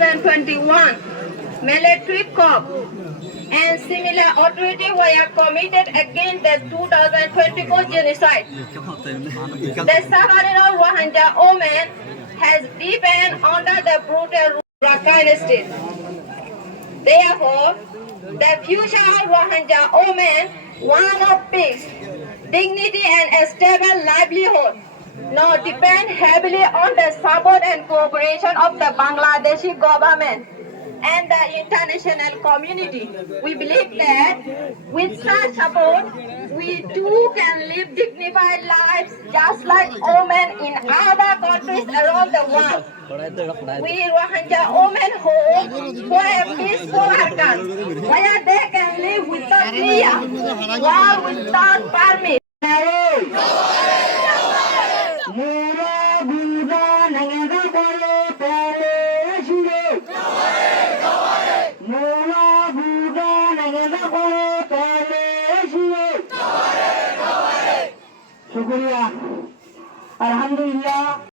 2021 military coup and similar atrocities were committed against the 2024 genocide. The suffering of Rohingya women has deepened under the brutal rule of Rakhine State. Therefore, the future of Rohingya women, one of peace, dignity and a stable livelihood, now depend heavily on the support and cooperation of the Bangladeshi government and the international community. We believe that with such support, we too can live dignified lives just like women in other countries around the world. We Rohingya women hope for a peaceful Arkan where they can live without fear, war without permit. शुक्रिया अल्हम्दुलिल्लाह